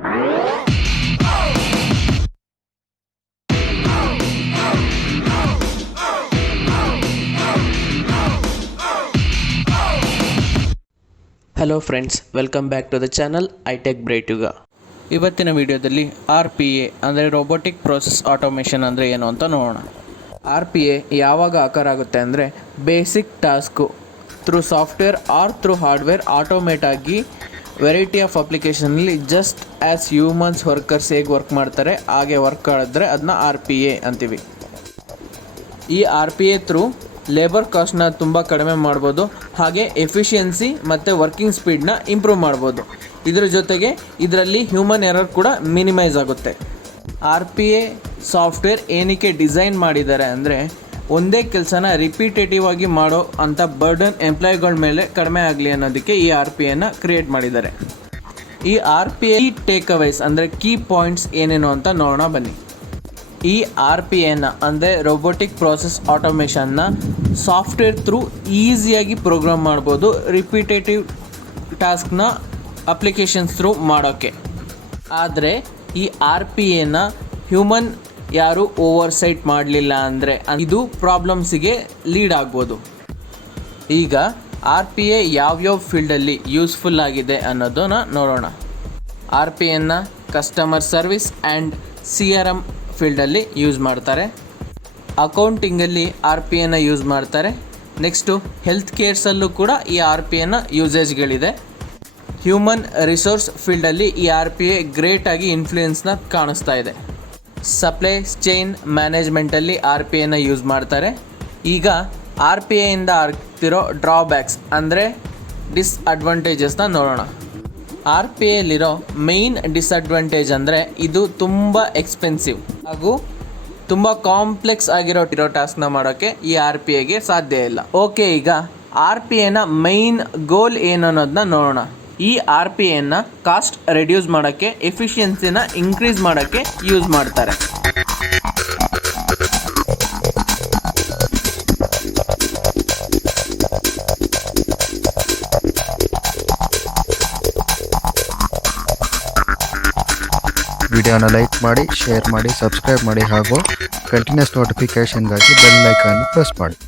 Hello friends, welcome back to the channel iTech bright Yuga. ಇವತ್ತಿನ ವಿಡಿಯೋದಲ್ಲಿ RPA ಅಂದರೆ robotic process automation ಅಂದರೆ ಏನು ಅಂತ ನೋಡೋಣ. RPA ಯಾವಾಗ ಆಕಾರ ಆಗುತ್ತೆ ಅಂದರೆ basic task through software R through hardware automate ಆಗಿ ವೆರೈಟಿ ಆಫ್ ಅಪ್ಲಿಕೇಶನಲ್ಲಿ ಜಸ್ಟ್ ಆ್ಯಸ್ ಹ್ಯೂಮನ್ಸ್ ವರ್ಕರ್ಸ್ ಹೇಗೆ ವರ್ಕ್ ಮಾಡ್ತಾರೆ ಹಾಗೆ ವರ್ಕ್ ಮಾಡಿದ್ರೆ ಅದನ್ನ RPA ಅಂತೀವಿ. ಈ RPA ಥ್ರೂ ಲೇಬರ್ ಕಾಸ್ಟ್ನ ತುಂಬ ಕಡಿಮೆ ಮಾಡ್ಬೋದು, ಹಾಗೆ ಎಫಿಷಿಯನ್ಸಿ ಮತ್ತು ವರ್ಕಿಂಗ್ ಸ್ಪೀಡ್ನ ಇಂಪ್ರೂವ್ ಮಾಡ್ಬೋದು. ಇದರ ಜೊತೆಗೆ ಇದರಲ್ಲಿ ಹ್ಯೂಮನ್ ಎರರ್ ಕೂಡ ಮಿನಿಮೈಸ್ ಆಗುತ್ತೆ. RPA ಸಾಫ್ಟ್ವೇರ್ ಏನಕ್ಕೆ ಡಿಸೈನ್ ಮಾಡಿದ್ದಾರೆ ಅಂದರೆ ಒಂದೇ ಕೆಲಸನ ರಿಪೀಟೇಟಿವ್ ಆಗಿ ಮಾಡೋ ಅಂಥ ಬರ್ಡನ್ ಎಂಪ್ಲಾಯಿಗಳ ಮೇಲೆ ಕಡಿಮೆ ಆಗಲಿ ಅನ್ನೋದಕ್ಕೆ ಈ RPAನ ಕ್ರಿಯೇಟ್ ಮಾಡಿದ್ದಾರೆ. ಈ RPA ಟೇಕ್ ಅವೈಸ್ ಅಂದರೆ ಕೀ ಪಾಯಿಂಟ್ಸ್ ಏನೇನು ಅಂತ ನೋಡೋಣ ಬನ್ನಿ. ಈ RPAನ ಅಂದರೆ ರೋಬೋಟಿಕ್ ಪ್ರೋಸೆಸ್ ಆಟೋಮೇಷನ್ನ ಸಾಫ್ಟ್ವೇರ್ ಥ್ರೂ ಈಸಿಯಾಗಿ ಪ್ರೋಗ್ರಾಮ್ ಮಾಡ್ಬೋದು, ರಿಪೀಟೇಟಿವ್ ಟಾಸ್ಕ್ನ ಅಪ್ಲಿಕೇಶನ್ಸ್ ಥ್ರೂ ಮಾಡೋಕ್ಕೆ. ಆದರೆ ಈ RPAನ ಹ್ಯೂಮನ್ ಯಾರು ಓವರ್ಸೈಟ್ ಮಾಡಲಿಲ್ಲ ಅಂದರೆ ಇದು ಪ್ರಾಬ್ಲಮ್ಸಿಗೆ ಲೀಡ್ ಆಗ್ಬೋದು. ಈಗ RPA ಯಾವ್ಯಾವ ಫೀಲ್ಡಲ್ಲಿ ಯೂಸ್ಫುಲ್ ಆಗಿದೆ ಅನ್ನೋದನ್ನ ನೋಡೋಣ. RPAನ ಕಸ್ಟಮರ್ ಸರ್ವಿಸ್ ಆ್ಯಂಡ್ CRM ಫೀಲ್ಡಲ್ಲಿ ಯೂಸ್ ಮಾಡ್ತಾರೆ. ಅಕೌಂಟಿಂಗಲ್ಲಿ RPAನ ಯೂಸ್ ಮಾಡ್ತಾರೆ. ನೆಕ್ಸ್ಟು ಹೆಲ್ತ್ ಕೇರ್ಸಲ್ಲೂ ಕೂಡ ಈ RPAನ ಯೂಸೇಜ್ಗಳಿದೆ. ಹ್ಯೂಮನ್ ರಿಸೋರ್ಸ್ ಫೀಲ್ಡಲ್ಲಿ ಈ RPA ಗ್ರೇಟಾಗಿ ಇನ್ಫ್ಲೂಯೆನ್ಸ್ನ ಕಾಣಿಸ್ತಾ ಇದೆ. ಸಪ್ಲೈ ಚೈನ್ ಮ್ಯಾನೇಜ್ಮೆಂಟಲ್ಲಿ RPAನ ಯೂಸ್ ಮಾಡ್ತಾರೆ. ಈಗ RPAಯಿಂದ ಆಗ್ತಿರೋ ಡ್ರಾಬ್ಯಾಕ್ಸ್ ಅಂದರೆ ಡಿಸ್ಅಡ್ವಾಂಟೇಜಸ್ನ ನೋಡೋಣ. RPAಲಿರೋ ಮೇಯ್ನ್ ಡಿಸ್ಅಡ್ವಾಂಟೇಜ್ ಅಂದರೆ ಇದು ತುಂಬ ಎಕ್ಸ್ಪೆನ್ಸಿವ್ ಹಾಗೂ ತುಂಬ ಕಾಂಪ್ಲೆಕ್ಸ್ ಆಗಿರೋ ಟಾಸ್ಕ್ನ ಮಾಡೋಕ್ಕೆ ಈ RPAಗೆ ಸಾಧ್ಯ ಇಲ್ಲ. ಓಕೆ, ಈಗ RPAನ ಮೈನ್ ಗೋಲ್ ಏನು ಅನ್ನೋದನ್ನ ನೋಡೋಣ. ಈ RPAನ ಕಾಸ್ಟ್ ರೆಡ್ಯೂಸ್ ಮಾಡೋಕ್ಕೆ, ಎಫಿಷಿಯನ್ಸಿನ ಇನ್ಕ್ರೀಸ್ ಮಾಡೋಕ್ಕೆ ಯೂಸ್ ಮಾಡ್ತಾರೆ. ವಿಡಿಯೋನ ಲೈಕ್ ಮಾಡಿ, ಶೇರ್ ಮಾಡಿ, ಸಬ್ಸ್ಕ್ರೈಬ್ ಮಾಡಿ ಹಾಗೂ ಕಂಟಿನ್ಯೂಸ್ ನೋಟಿಫಿಕೇಷನ್ಗಾಗಿ ಬೆಲ್ ಐಕಾನ್ ಪ್ರೆಸ್ ಮಾಡಿ.